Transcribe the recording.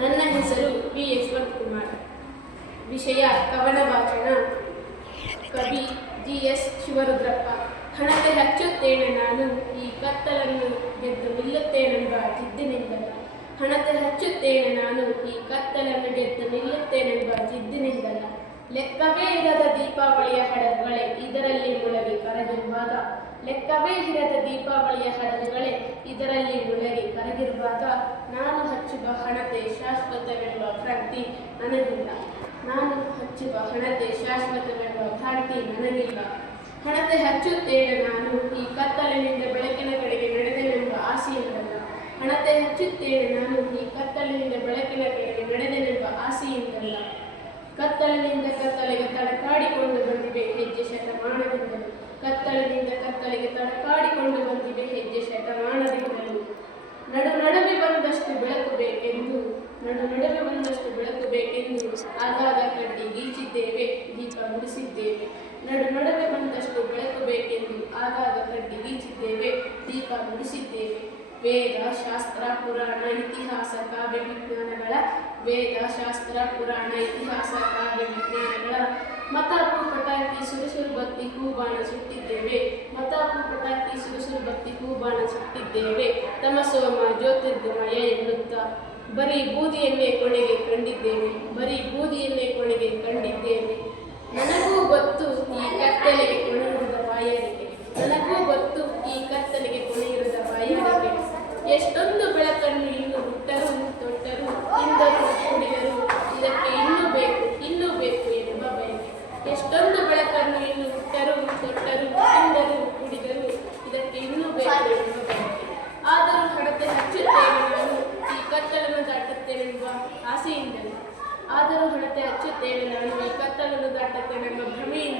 ನನ್ನ ಹೆಸರು ವಿ ಯಶವಂತ್ ಕುಮಾರ್. ವಿಷಯ ಕವನ ವಾಚನ. ಕವಿ ಜಿ.ಎಸ್. ಶಿವರುದ್ರಪ್ಪ. ಹಣತೆ ಹಚ್ಚುತ್ತೇನೆ ನಾನು ಈ ಕತ್ತಲನ್ನು ಗೆದ್ದು ನಿಲ್ಲುತ್ತೇನೆಂಬ ಜಿದ್ದಿನಿಂದಲ್ಲ. ಹಣತೆ ಹಚ್ಚುತ್ತೇನೆ ನಾನು ಈ ಕತ್ತಲನ್ನು ಗೆದ್ದು ನಿಲ್ಲುತ್ತೇನೆಂಬ ಜಿದ್ದಿನಿಂದಲ್ಲ. ಲೆಕ್ಕವೇ ಇರದ ದೀಪಾವಳಿಯ ಹಡಗುಗಳೇ ಇದರಲ್ಲಿ ಮುಳುಗಿ ಕರಗಿರುವಾಗ, ಲೆಕ್ಕವೇ ಇರದ ದೀಪಾವಳಿಯ ಹಡಗುಗಳೇ ಇದರಲ್ಲಿ ಮುಳುಗಿ ಕರಗಿರುವಾಗ, ನಾನು ಹಚ್ಚುವ ಹಣತೆ ಶಾಶ್ವತವೆಂಬ ಭ್ರಾಂತಿ ನನಗಿಲ್ಲ. ನಾನು ಹಚ್ಚುವ ಹಣತೆ ಶಾಶ್ವತವೆಂಬ ಭ್ರಾಂತಿ ನನಗಿಲ್ಲ. ಹಣತೆ ಹಚ್ಚುತ್ತೇನೆ ನಾನು ಈ ಕತ್ತಲಿನಿಂದ ಬೆಳಕಿನ ಕಡೆಗೆ ನಡೆದೆನೆಂಬ ಆಸೆಯಿಂದಲ್ಲ. ಹಣತೆ ಹಚ್ಚುತ್ತೇನೆ ನಾನು ಈ ಕತ್ತಲಿನಿಂದ ಬೆಳಕಿನ ಕಡೆಗೆ ನಡೆದೆನೆಂಬ ಆಸೆಯಿಂದಲ್ಲ. ಕತ್ತಲಿನಿಂದ ಕತ್ತಲೆಗೆ ತಡಕಾಡಿಕೊಂಡು ಬಂದಿವೆ ಹೆಜ್ಜೆ ಶತಮಾನದಿಂದಲೂ. ಕತ್ತಲಿನಿಂದ ಕತ್ತಲೆಗೆ ತಡಕಾಡಿಕೊಂಡು ಬಂದಿವೆ ಹೆಜ್ಜೆ ಶತಮಾನದಿಂದಲೂ. ನಡುವೆ ಒಂದಷ್ಟು ಬೆಳಕು ಬೇಕೆಂದು ಆಗಾಗ ಕಡ್ಡಿ ಗೀಚಿದ್ದೇವೆ, ದೀಪ ಮುಡಿಸಿದ್ದೇವೆ. ನಡುವೆ ಒಂದಷ್ಟು ಬೆಳಕು ಬೇಕೆಂದು ಆಗಾಗ ಕಡ್ಡಿ ಗೀಚಿದ್ದೇವೆ, ದೀಪ ಮುಡಿಸಿದ್ದೇವೆ. ವೇದ ಶಾಸ್ತ್ರ ಪುರಾಣ ಇತಿಹಾಸ ಕಾವ್ಯ ವಿಜ್ಞಾನಗಳ ಮತಾಪು ಪಟಾಕಿ ಸುರುಸುರು ಬತ್ತಿ ಹೂಬಾಣ ಸುಟ್ಟಿದ್ದೇವೆ. ತಮಸೋಮ ಜ್ಯೋತಿರ್ಗಮಯ ಎನ್ನುತ್ತಾ ಬರೀ ಬೂದಿಯನ್ನೇ ಕೊನೆಗೆ ಕಂಡಿದ್ದೇವೆ. ನನಗೂ ಗೊತ್ತು ಈ ಕತ್ತಲೆಗೆ ಕೊನೆಯಿರದ ಬಾಯಾರಿಕೆ. ಎಷ್ಟೊಂದು ಬೆಳಕನ್ನು ಇನ್ನು ಹುಟ್ಟರು, ತೊಟ್ಟರು, ತಿಂದರು, ಕುಡಿದರು, ಇದಕ್ಕೆ ಇನ್ನೂ ಬೇಕು ಎನ್ನುವ ಬಯಕೆ. ಎಷ್ಟೊಂದು ಬೆಳಕನ್ನು ಇನ್ನು ಹುಟ್ಟರು, ತೊಟ್ಟರು, ತಿಂದರು, ಕುಡಿದರು, ಇದಕ್ಕೆ ಇನ್ನೂ ಬೇಕು ಎನ್ನುವ ಬಯಕೆ. ಆದರೂ ಹಣತೆ ಹಚ್ಚುತ್ತೇನೆ ನಾನು ಈ ಕತ್ತಲನ್ನು ದಾಟುತ್ತೇನೆಂಬ ಭ್ರಮೆಯಿಂದ